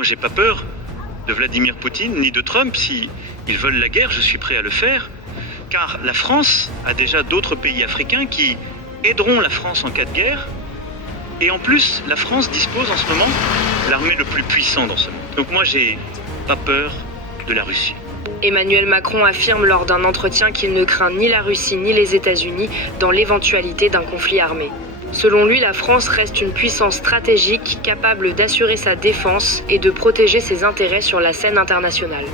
Moi, j'ai pas peur de Vladimir Poutine ni de Trump. Si ils veulent la guerre, je suis prêt à le faire. Car la France a déjà d'autres pays africains qui aideront la France en cas de guerre. Et en plus, la France dispose en ce moment de l'armée le plus puissant dans ce monde. Donc moi, j'ai pas peur de la Russie. Emmanuel Macron affirme lors d'un entretien qu'il ne craint ni la Russie ni les États-Unis dans l'éventualité d'un conflit armé. Selon lui, la France reste une puissance stratégique capable d'assurer sa défense et de protéger ses intérêts sur la scène internationale.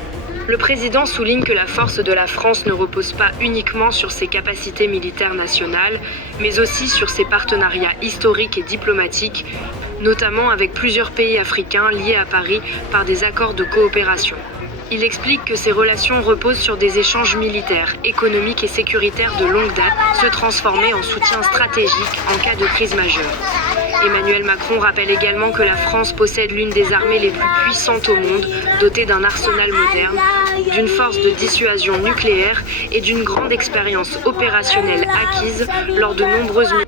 Le président souligne que la force de la France ne repose pas uniquement sur ses capacités militaires nationales, mais aussi sur ses partenariats historiques et diplomatiques, notamment avec plusieurs pays africains liés à Paris par des accords de coopération. Il explique que ces relations reposent sur des échanges militaires, économiques et sécuritaires de longue date, se transformer en soutien stratégique en cas de crise majeure. Emmanuel Macron rappelle également que la France possède l'une des armées les plus puissantes au monde, dotée d'un arsenal moderne, d'une force de dissuasion nucléaire et d'une grande expérience opérationnelle acquise lors de nombreuses missions.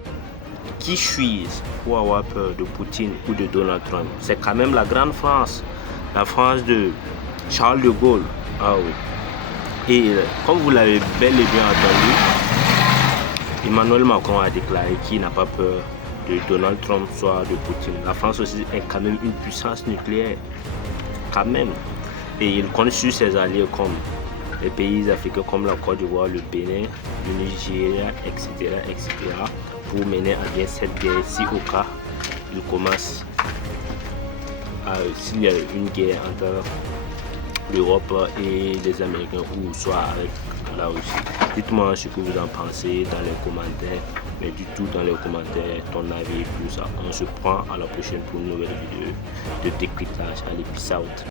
Qui suis-je pour avoir peur de Poutine ou de Donald Trump? C'est quand même la grande France, la France de Charles de Gaulle. Ah oui. Et comme vous l'avez bel et bien entendu, Emmanuel Macron a déclaré qu'il n'a pas peur de Donald Trump, soit de Poutine. La France aussi est quand même une puissance nucléaire, quand même. Et il compte sur ses alliés comme les pays africains comme la Côte d'Ivoire, le Bénin, le Nigeria, etc., etc., pour mener à bien cette guerre si au cas il commence s'il y a une guerre entre l'Europe et les Américains ou soit avec la Russie. Dites-moi ce que vous en pensez dans les commentaires, mais du tout dans les commentaires, ton avis, tout ça. On se prend à la prochaine pour une nouvelle vidéo de décryptage. Allez, peace out.